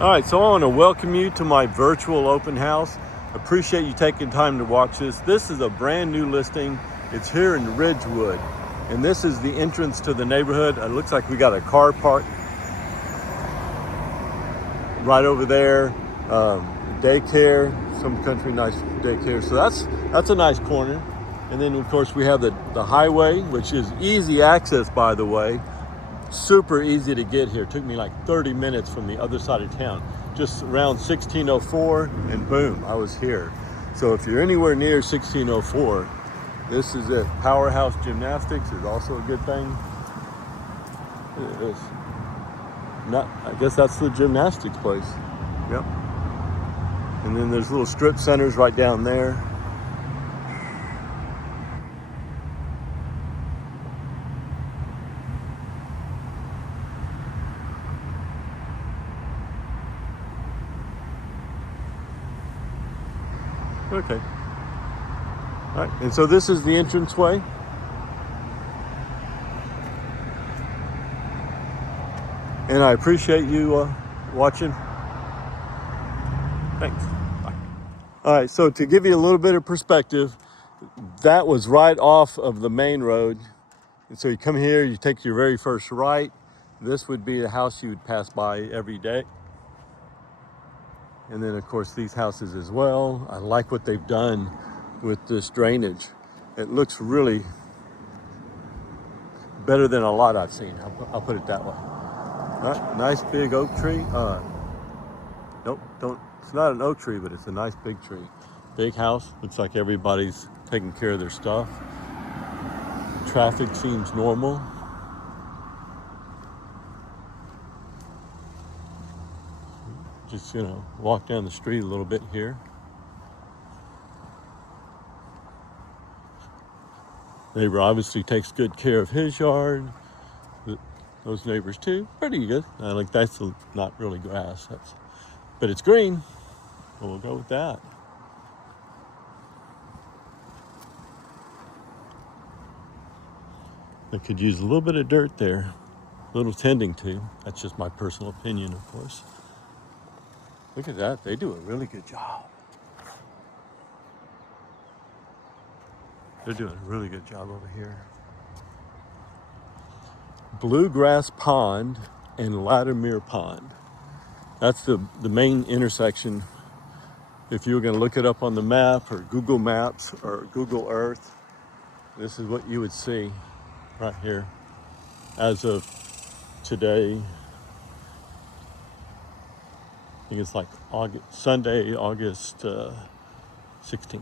All right, so I want to welcome you to my virtual open house. Appreciate you taking time to watch this. This is a brand new listing. It's here in Ridgewood, and this is the entrance to the neighborhood. It looks like we got a car parked right over there. Daycare, some country nice daycare. So that's a nice corner. And then of course we have the highway, which is easy access, by the way. Super easy to get here. It took me like 30 minutes from the other side of town. Just around 1604 and boom, I was here. So if you're anywhere near 1604, this is it. Powerhouse Gymnastics is also a good thing. It is. I guess that's the gymnastics place. Yep. And then there's little strip centers right down there. Okay. All right. And so this is the entranceway. And I appreciate you watching. Thanks. Bye. All right. So to give you a little bit of perspective, that was right off of the main road. And so you come here, you take your very first right. This would be the house you would pass by every day. And then of course these houses as well. I like what they've done with this drainage. It looks really better than a lot I've seen. I'll put it that way. Nice big oak tree. Nope, don't. It's not an oak tree, but it's a nice big tree. Big house. Looks like everybody's taking care of their stuff. Traffic seems normal. Just, walk down the street a little bit here. Neighbor obviously takes good care of his yard. Those neighbors too, pretty good. Like that's not really grass, but it's green. So we'll go with that. They could use a little bit of dirt there, a little tending to. That's just my personal opinion, of course. Look at that, they do a really good job. They're doing a really good job over here. Bluegrass Pond and Latimer Pond. That's the main intersection. If you were going to look it up on the map or Google Maps or Google Earth, this is what you would see right here as of today. I think it's like Sunday, August 16th.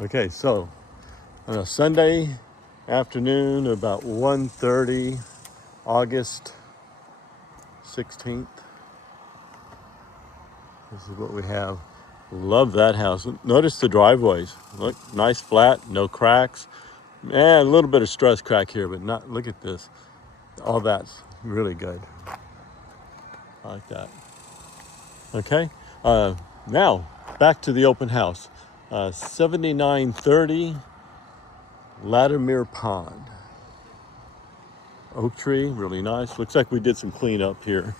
Okay, so on a Sunday afternoon, about 1:30, August 16th. This is what we have. Love that house. Notice the driveways. Look, nice flat, no cracks. A little bit of stress crack here, but not. Look at this. All that's really good. I like that. Okay. Now back to the open house. 7930 Latimer Pond. Oak tree, really nice. Looks like we did some cleanup here.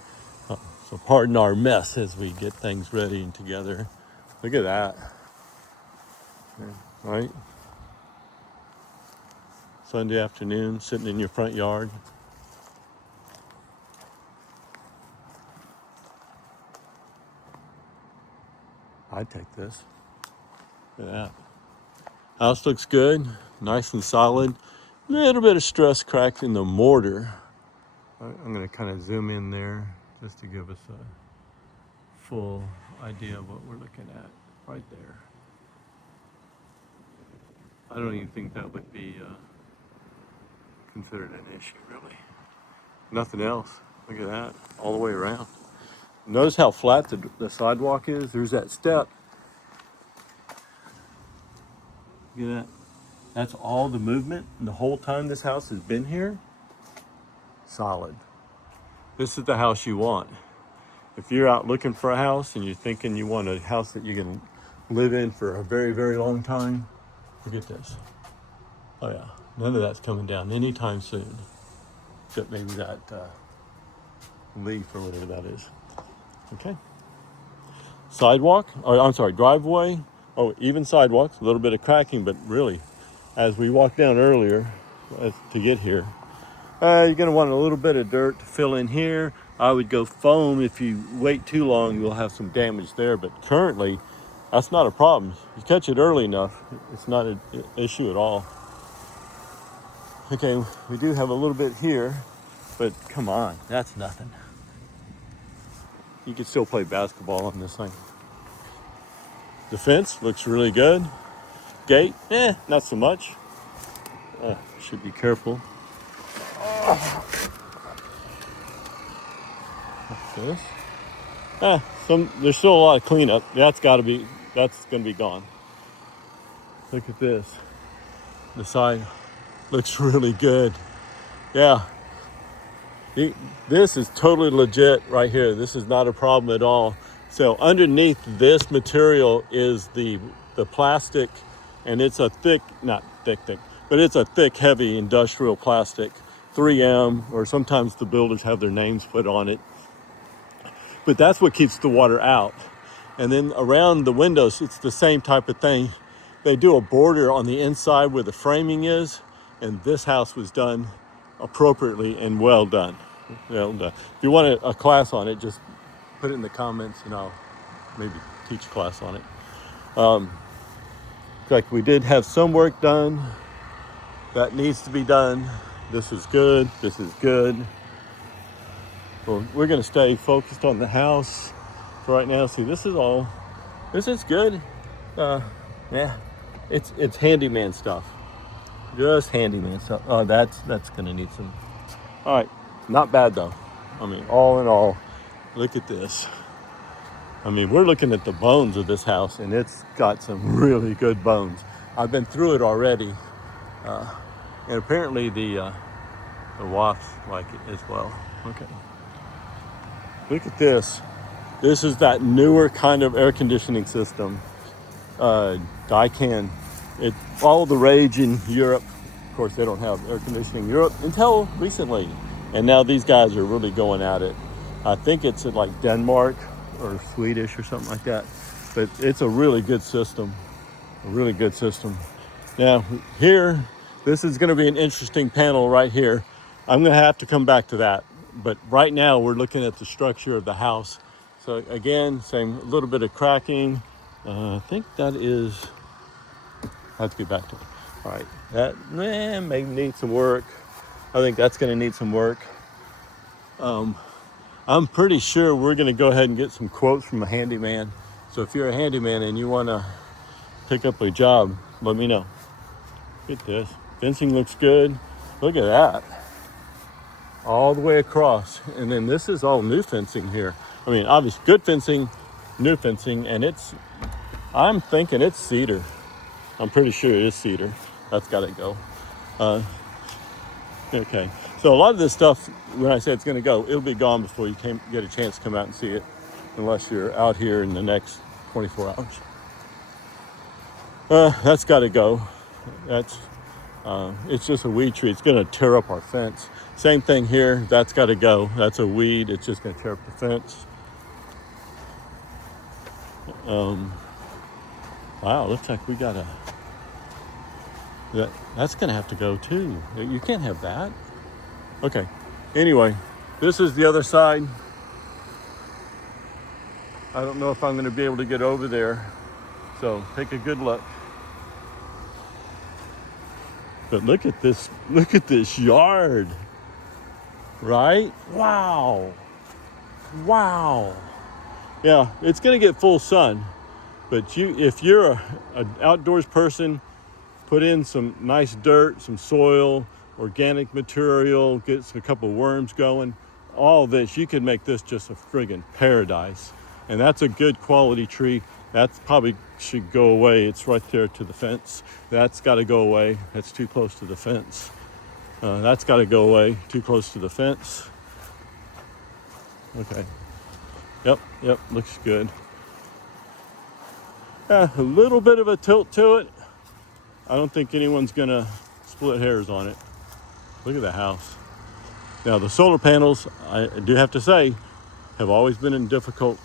So pardon our mess as we get things ready and together. Look at that. Right? Sunday afternoon, sitting in your front yard. I'd take this. Look at that. House looks good, nice and solid. A little bit of stress crack in the mortar. I'm going to kind of zoom in there just to give us a full idea of what we're looking at right there. I don't even think that would be considered an issue, really. Nothing else. Look at that, all the way around. Notice how flat the sidewalk is. There's that step. Look at that. That's all the movement. And the whole time this house has been here, solid. This is the house you want. If you're out looking for a house and you're thinking you want a house that you can live in for a very, very long time, look at this. Oh yeah, None of that's coming down anytime soon. Except maybe that leaf or whatever that is. Okay. Sidewalk, or I'm sorry, driveway. Oh, even sidewalks, a little bit of cracking, but really, as we walked down earlier to get here, you're going to want a little bit of dirt to fill in here. I would go foam. If you wait too long, you'll have some damage there. But currently, that's not a problem. You catch it early enough, it's not an issue at all. Okay, we do have a little bit here, but come on, that's nothing. You can still play basketball on this thing. The fence looks really good. Gate, not so much. Should be careful. This. There's still a lot of cleanup. That's gonna be gone. Look at this. The side looks really good. Yeah. This is totally legit right here. This is not a problem at all. So underneath this material is the plastic, and it's a not thick, but it's a thick, heavy industrial plastic, 3M, or sometimes the builders have their names put on it. But that's what keeps the water out. And then around the windows, it's the same type of thing. They do a border on the inside where the framing is, and this house was done appropriately and well done. If you want a class on it, just put it in the comments and I'll maybe teach a class on it. Like we did have some work done that needs to be done. This is good. This is good. Well, we're going to stay focused on the house for right now. See, this is good. It's handyman stuff. Just handyman stuff. Oh, that's going to need some. All right, not bad though. I mean, all in all, look at this. I mean, we're looking at the bones of this house, and it's got some really good bones. I've been through it already, and apparently the wasps like it as well. Okay. Look at this. This is that newer kind of air conditioning system. Daikin. It's all the rage in Europe. Of course, they don't have air conditioning in Europe until recently. And now these guys are really going at it. I think it's in like Denmark or Swedish or something like that. But it's a really good system. A really good system. Now, here, this is going to be an interesting panel right here. I'm going to have to come back to that. But right now, we're looking at the structure of the house. So again, same, a little bit of cracking. I think that is, I have to get back to it. All right, that may need some work. I think that's going to need some work. I'm pretty sure we're going to go ahead and get some quotes from a handyman. So if you're a handyman and you want to pick up a job, let me know. Look at this. Fencing looks good. Look at that. All the way across. And then this is all new fencing here. I mean, obviously good fencing, new fencing, and I'm thinking it's cedar. I'm pretty sure it is cedar. That's got to go. Okay. So a lot of this stuff, when I say it's going to go, it'll be gone before you get a chance to come out and see it, unless you're out here in the next 24 hours. That's got to go. It's just a weed tree. It's going to tear up our fence. Same thing here. That's got to go. That's a weed. It's just going to tear up the fence. Wow, looks like we got that's going to have to go too. You can't have that. Okay. Anyway, this is the other side. I don't know if I'm going to be able to get over there. So take a good look. But look at this yard. Right? Wow. Yeah, it's going to get full sun. But if you're an outdoors person, put in some nice dirt, some soil, organic material, get a couple worms going. All this, you could make this just a friggin' paradise. And that's a good quality tree. That's probably should go away. It's right there to the fence. That's got to go away. That's too close to the fence. That's got to go away. Too close to the fence. Okay. Yep, looks good. A little bit of a tilt to it. I don't think anyone's gonna split hairs on it. Look at the house. Now the solar panels, I do have to say, have always been difficult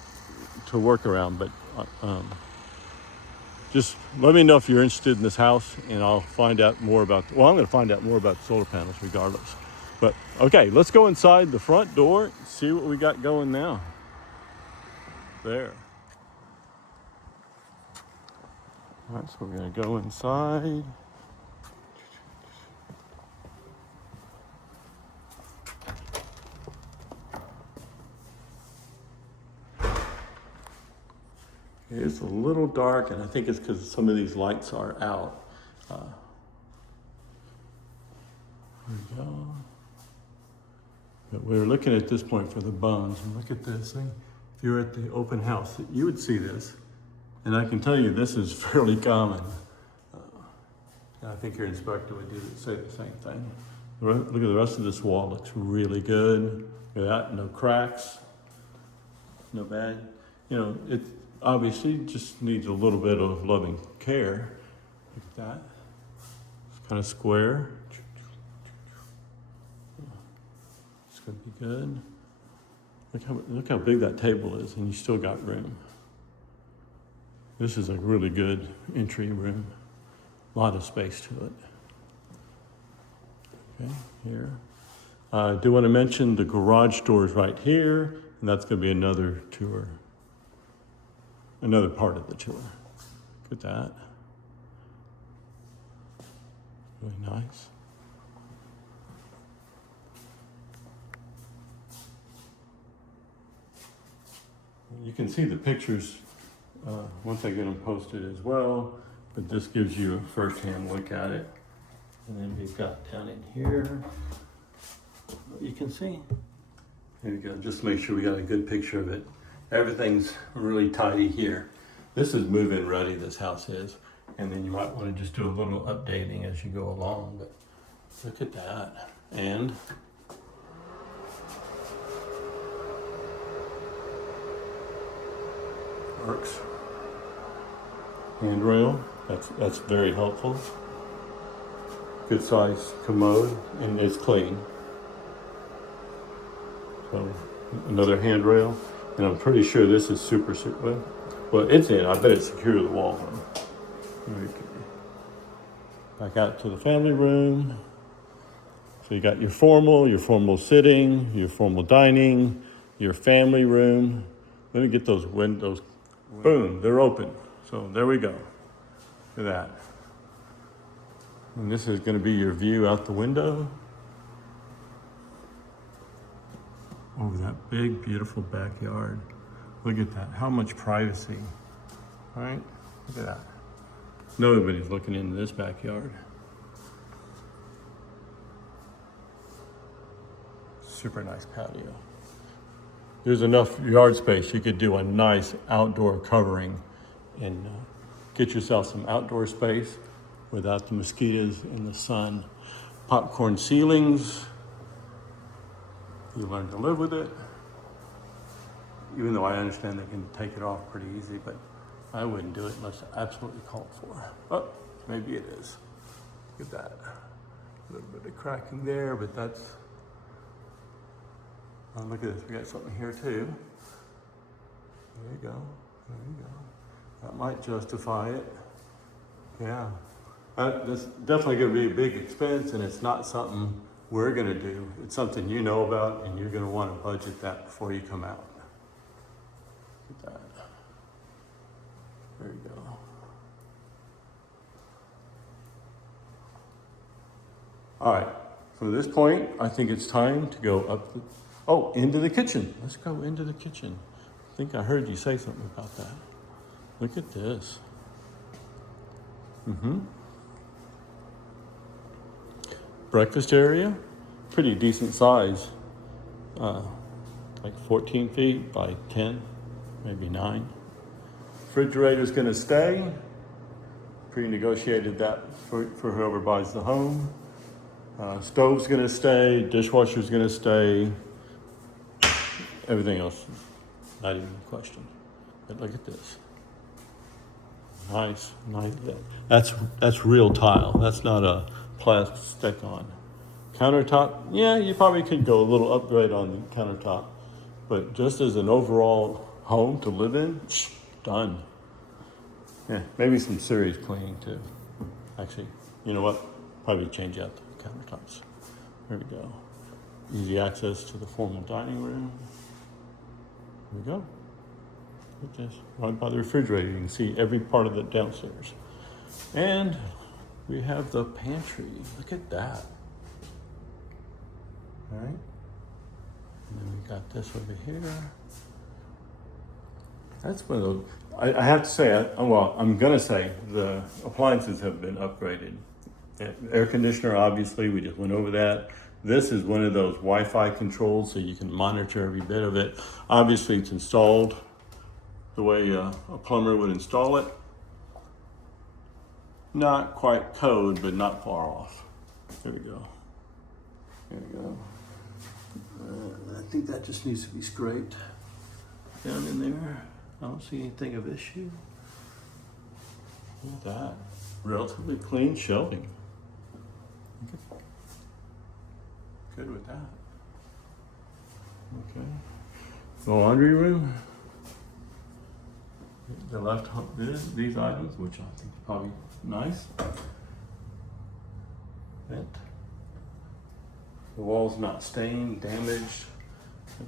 to work around, but just let me know if you're interested in this house, and I'll find out more about, I'm going to find out more about the solar panels regardless. But okay, let's go inside the front door, see what we got going now. There. All right, so we're going to go inside. It's a little dark, and I think it's because some of these lights are out. There we go. But we're looking at this point for the bones. And look at this thing. If you're at the open house, you would see this. And I can tell you this is fairly common. And I think your inspector would say the same thing. Look at the rest of this wall. Looks really good. Look at that. No cracks. No bad. You know, it obviously just needs a little bit of loving care. Look at that. It's kind of square. It's going to be good. Look how big that table is, and you still got room. This is a really good entry room. A lot of space to it. Okay, here. I do want to mention the garage door is right here, and that's going to be another tour. Another part of the tour. Look at that. Really nice. You can see the pictures once I get them posted as well, but this gives you a first-hand look at it. And then we've got down in here, you can see. There you go, just make sure we got a good picture of it. Everything's really tidy here. This is move-in ready, this house is. And then you might want to just do a little updating as you go along, but look at that. And works. Handrail, that's very helpful. Good size commode, and it's clean. So another handrail, and I'm pretty sure this is super. Well, it's in. I bet it's secure to the wall. Okay. Back out to the family room. So you got your formal sitting, your formal dining, your family room. Let me get those windows. Boom, they're open. So there we go. Look at that. And this is going to be your view out the window over that big, beautiful backyard. Look at that. How much privacy. All right? Look at that. Nobody's looking into this backyard. Super nice patio. There's enough yard space. You could do a nice outdoor covering and get yourself some outdoor space without the mosquitoes and the sun. Popcorn ceilings. You learn to live with it. Even though I understand they can take it off pretty easy, but I wouldn't do it unless absolutely called for. Oh, maybe it is. Look at that. A little bit of cracking there, but that's, oh, look at this, we got something here too. There you go, there you go. That might justify it. Yeah, that's definitely gonna be a big expense, and it's not something we're gonna do. It's something you know about, and you're gonna wanna budget that before you come out. Look at that. There you go. All right, from this point, I think it's time to go up into the kitchen. Let's go into the kitchen. I think I heard you say something about that. Look at this. Breakfast area, pretty decent size. Like 14 feet by 10, maybe 9. Refrigerator's gonna stay. Pre-negotiated that for whoever buys the home. Stove's gonna stay, dishwasher's gonna stay. Everything else is not even a question. But look at this. Nice. That's real tile. That's not a plastic on. Countertop, yeah, you probably could go a little upgrade on the countertop, but just as an overall home to live in, done. Yeah, maybe some serious cleaning too. Actually, you know what? Probably change out the countertops. There we go. Easy access to the formal dining room. There we go. Look at this. Right by the refrigerator, you can see every part of it downstairs. And we have the pantry. Look at that. All right. And then we got this over here. That's one of those. I have to say, I'm going to say the appliances have been upgraded. Air conditioner, obviously, we just went over that. This is one of those Wi-Fi controls, so you can monitor every bit of it. Obviously, it's installed the way a plumber would install it. Not quite code, but not far off. There we go. There we go. I think that just needs to be scraped down in there. I don't see anything of issue. Look at that. Relatively clean shelving. Good with that. Okay. The laundry room. They left these items, which I think are probably nice. Vent. The wall's not stained, damaged,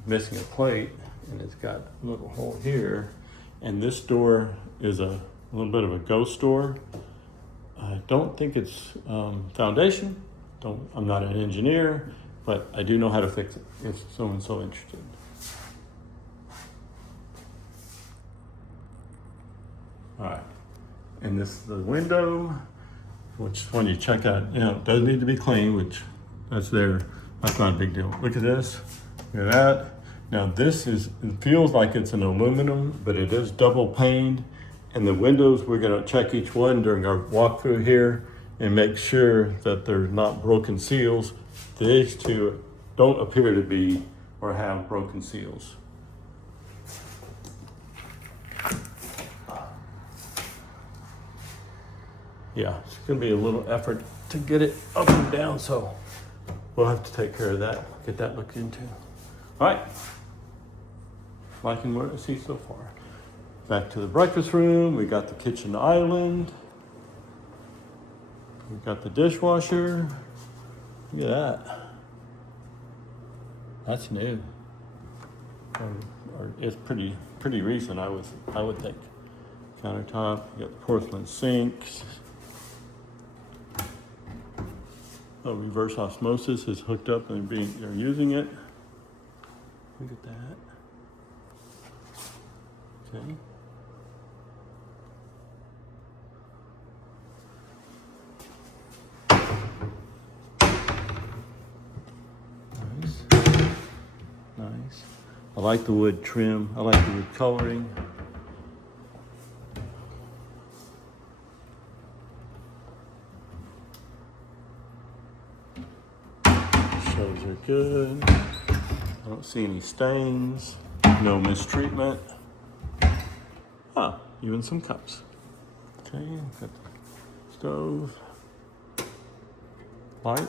missing a plate, and it's got a little hole here. And this door is a little bit of a ghost door. I don't think it's foundation. I'm not an engineer, but I do know how to fix it if someone's so interested. All right, and this is the window, which when you check out, it does need to be cleaned, which that's there. That's not a big deal. Look at this. Look at that. Now it feels like it's an aluminum, but it is double paned. And the windows, we're gonna check each one during our walkthrough here and make sure that there's not broken seals. These two don't appear to be or have broken seals. Yeah, it's gonna be a little effort to get it up and down, so we'll have to take care of that, get that looked into. All right, liking what I see so far. Back to the breakfast room, we got the kitchen island. We got the dishwasher. Look at that. That's new. Or it's pretty recent, I would think. Countertop, you got the porcelain sinks. Reverse osmosis is hooked up and they're using it. Look at that. Okay. Nice. I like the wood trim. I like the wood coloring. Shelves are good. I don't see any stains. No mistreatment. Even some cups. Okay, got the stove. Light.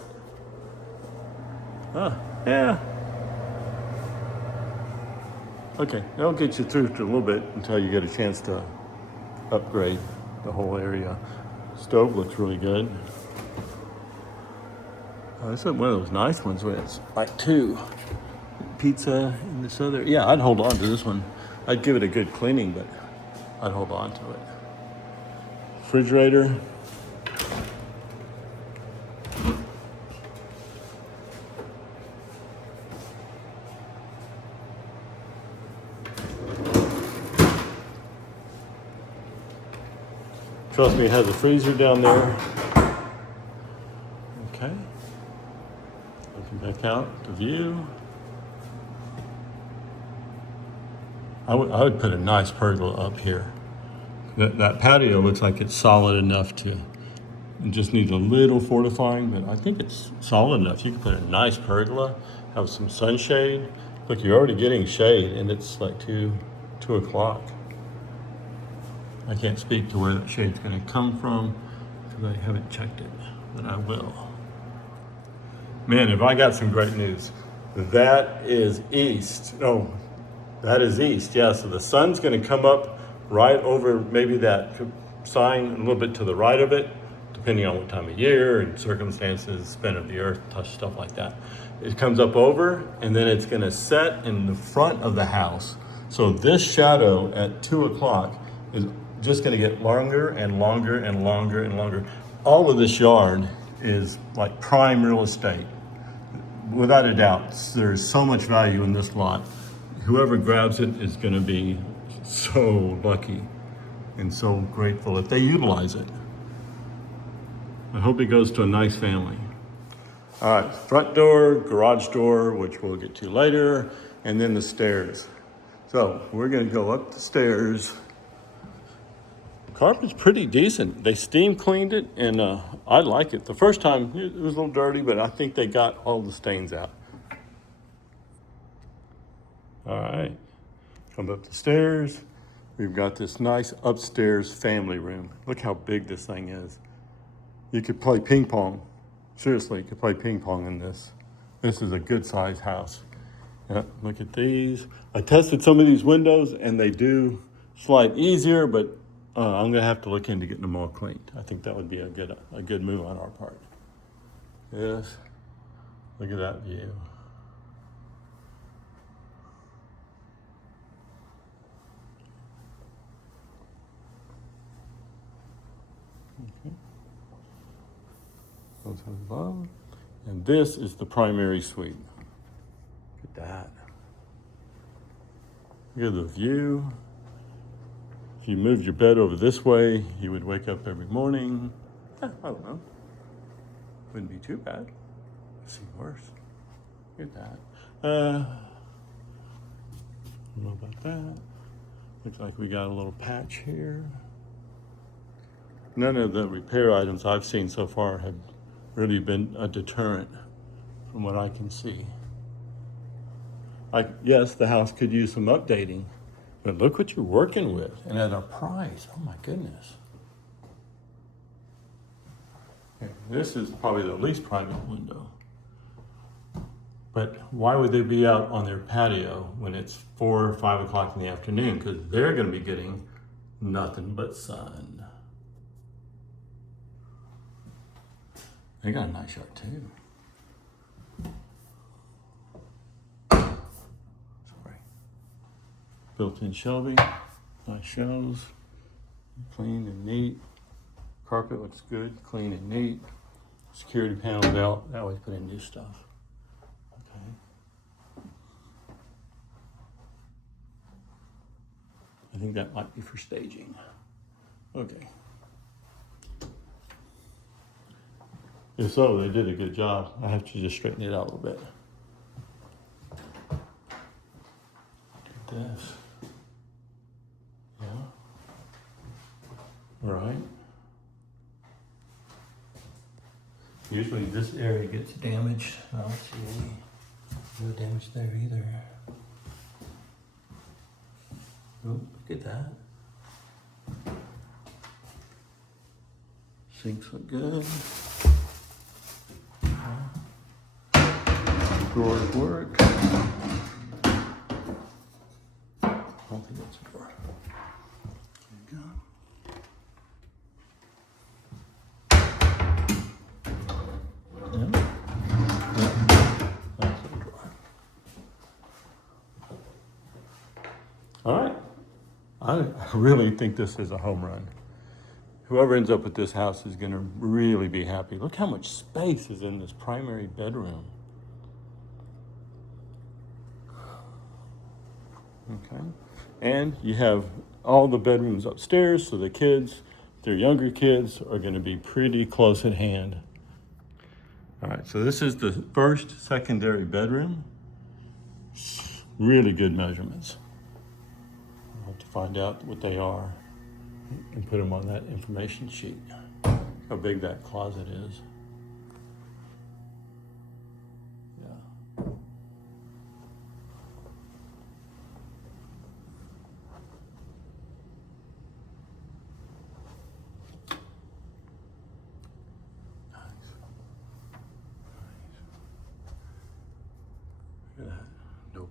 Yeah. Okay, that'll get you through to a little bit until you get a chance to upgrade the whole area. Stove looks really good. This is one of those nice ones where it's like two. Pizza and this other. Yeah, I'd hold on to this one. I'd give it a good cleaning, but I'd hold on to it. Refrigerator. Trust me, it has a freezer down there. Okay. Looking back out to view. I would put a nice pergola up here. That patio looks like it's solid enough it just needs a little fortifying, but I think it's solid enough. You can put a nice pergola, have some sunshade. Look, you're already getting shade and it's like 2 o'clock. I can't speak to where that shade's gonna come from because I haven't checked it, but I will. Man, have I got some great news. That is east. No, that is east. Yeah, so the sun's going to come up right over maybe that sign a little bit to the right of it, depending on what time of year and circumstances, spin of the earth, stuff like that. It comes up over and then it's going to set in the front of the house. So this shadow at 2 o'clock is just going to get longer and longer and longer and longer. All of this yard is like prime real estate. Without a doubt, there's so much value in this lot. Whoever grabs it is going to be so lucky and so grateful if they utilize it. I hope it goes to a nice family. All right, front door, garage door, which we'll get to later, and then the stairs. So we're going to go up the stairs. Carpet's pretty decent. They steam cleaned it, and I like it. The first time it was a little dirty, but I think they got all the stains out. All right, come up the stairs. We've got this nice upstairs family room. Look how big this thing is. You could play ping pong. Seriously, you could play ping pong in this. This is a good sized house. Yeah, look at these. I tested some of these windows and they do slide easier, but I'm gonna have to look into getting them all cleaned. I think that would be a good move on our part. Yes, look at that view. Okay. Goes above. And this is the primary suite. Look at that. Look at the view. If you moved your bed over this way, you would wake up every morning. I don't know. Wouldn't be too bad. I've seen worse. Look at that. I don't know about that. Looks like we got a little patch here. None of the repair items I've seen so far have really been a deterrent from what I can see. Yes, the house could use some updating, but look what you're working with, and at a price. Oh my goodness. Okay, this is probably the least private window. But why would they be out on their patio when it's 4 or 5 o'clock in the afternoon? Because they're going to be getting nothing but sun. They got a nice yard too. Sorry. Built-in shelving, nice shelves, clean and neat. Carpet looks good, clean and neat. Security panels out. They always put in new stuff. Okay. I think that might be for staging. Okay. If so, they did a good job. I have to just straighten it out a little bit. Look at this. Yeah. All right. Usually this area gets damaged. I don't see any damage there either. Oh, look at that. Sinks look good. Drawers work. I don't think that's a drawer. There you go. That's a drawer. All right. I really think this is a home run. Whoever ends up with this house is going to really be happy. Look how much space is in this primary bedroom. Okay, and you have all the bedrooms upstairs, so the kids, their younger kids, are going to be pretty close at hand. All right, so this is the first secondary bedroom. Really good measurements. I'll have to find out what they are and put them on that information sheet. How big that closet is.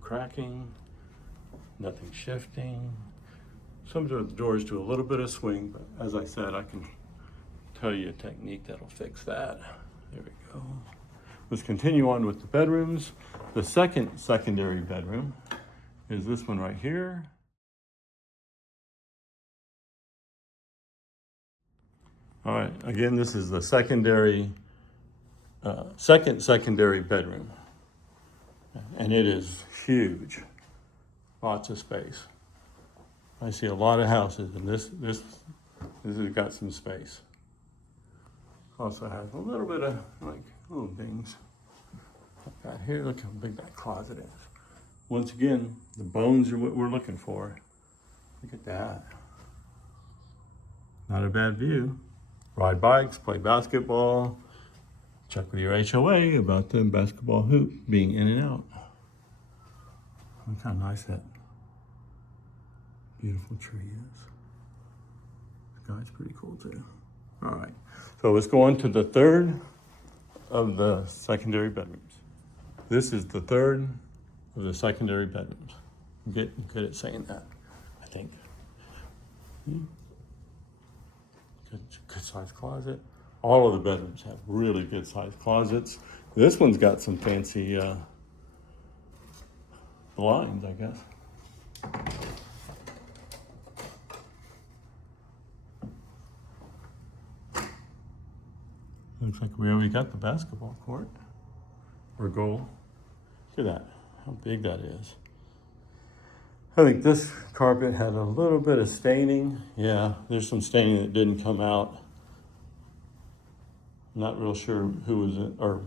cracking, nothing shifting. Some of the doors do a little bit of swing, but as I said, I can tell you a technique that'll fix that. There we go. Let's continue on with the bedrooms. The second secondary bedroom is this one right here. All right, again, this is the second secondary bedroom. And it is huge, lots of space. I see a lot of houses, and this has got some space. Also has a little bit of like little things. Got here, look how big that closet is. Once again, the bones are what we're looking for. Look at that. Not a bad view. Ride bikes, play basketball. Check with your HOA about the basketball hoop being in and out. Look how nice that beautiful tree is. The sky's pretty cool too. All right, so let's go on to the third of the secondary bedrooms. This is the third of the secondary bedrooms. Get good at saying that, I think. Good sized closet. All of the bedrooms have really good sized closets. This one's got some fancy blinds, I guess. Looks like we already got the basketball court or goal. Look at that, how big that is. I think this carpet had a little bit of staining. Yeah, there's some staining that didn't come out. I'm not real sure who was it or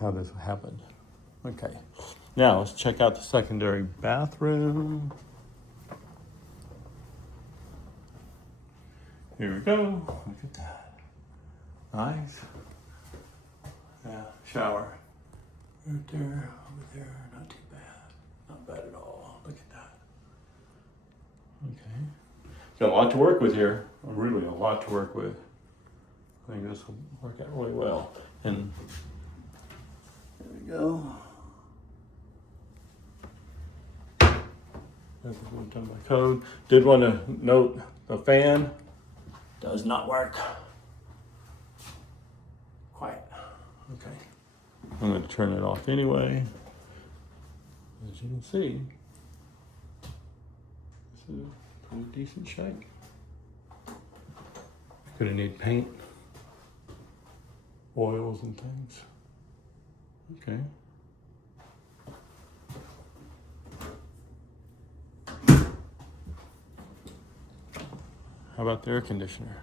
how this happened. Okay, now let's check out the secondary bathroom. Here we go, look at that. Nice. Yeah, shower. Right there, over there, not too bad. Not bad at all. Look at that. Okay. Got a lot to work with here. Really a lot to work with. I think this will work out really well. And there we go. Everything done by code. Did want to note the fan does not work. Quiet. Okay. I'm going to turn it off anyway. As you can see, this is a pretty decent shape. Gonna need paint, oils and things. Okay. How about the air conditioner?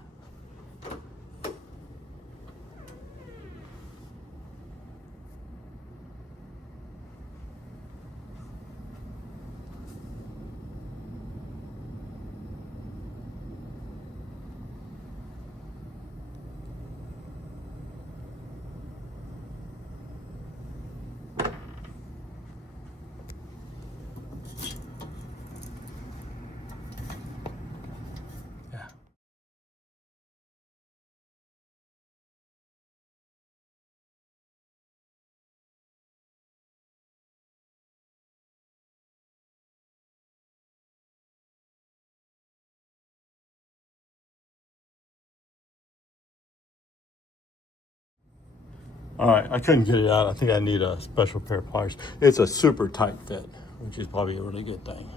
All right, I couldn't get it out. I think I need a special pair of pliers. It's a super tight fit, which is probably a really good thing.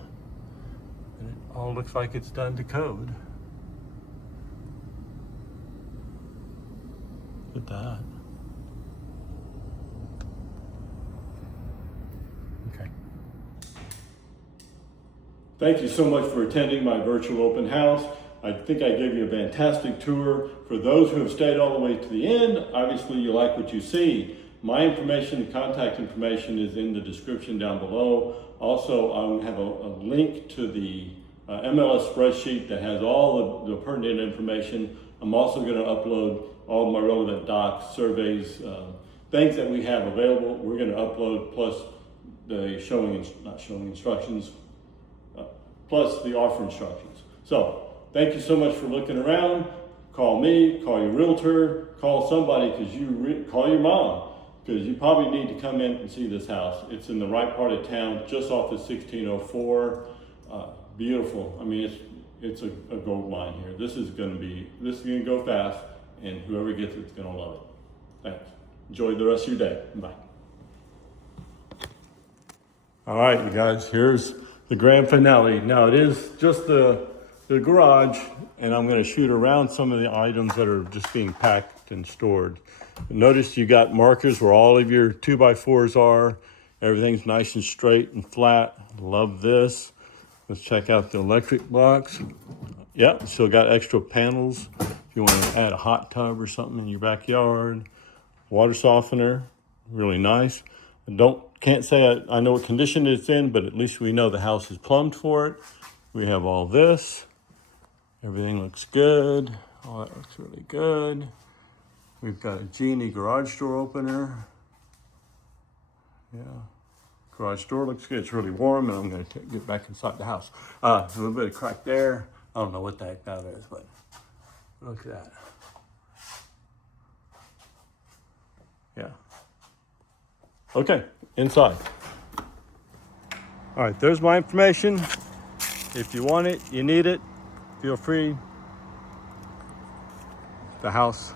And it all looks like it's done to code. Look at that. Okay. Thank you so much for attending my virtual open house. I think I gave you a fantastic tour. For those who have stayed all the way to the end, obviously you like what you see. My information and contact information is in the description down below. Also, I have a link to the MLS spreadsheet that has all the pertinent information. I'm also going to upload all my relevant docs, surveys, things that we have available. We're going to upload plus the not showing instructions, plus the offer instructions. So, thank you so much for looking around. Call me, call your realtor, call somebody, because call your mom. because you probably need to come in and see this house. It's in the right part of town, just off the 1604. Beautiful. I mean, it's a gold mine here. This is gonna go fast, and whoever gets it's gonna love it. Thanks. Enjoy the rest of your day. Bye. All right, you guys, here's the grand finale. Now it is just the garage, and I'm gonna shoot around some of the items that are just being packed and stored. Notice you got markers where all of your 2x4s are. Everything's nice and straight and flat. Love this. Let's check out the electric box. Yep, still got extra panels if you want to add a hot tub or something in your backyard. Water softener, really nice. Can't say I know what condition it's in, but at least we know the house is plumbed for it. We have all this. Everything looks good. Oh, that looks really good. We've got a Genie garage door opener. Yeah. Garage door looks good. It's really warm, and I'm going to get back inside the house. A little bit of crack there. I don't know what the heck that is, but look at that. Yeah. Okay, inside. All right, there's my information. If you want it, you need it, feel free. The house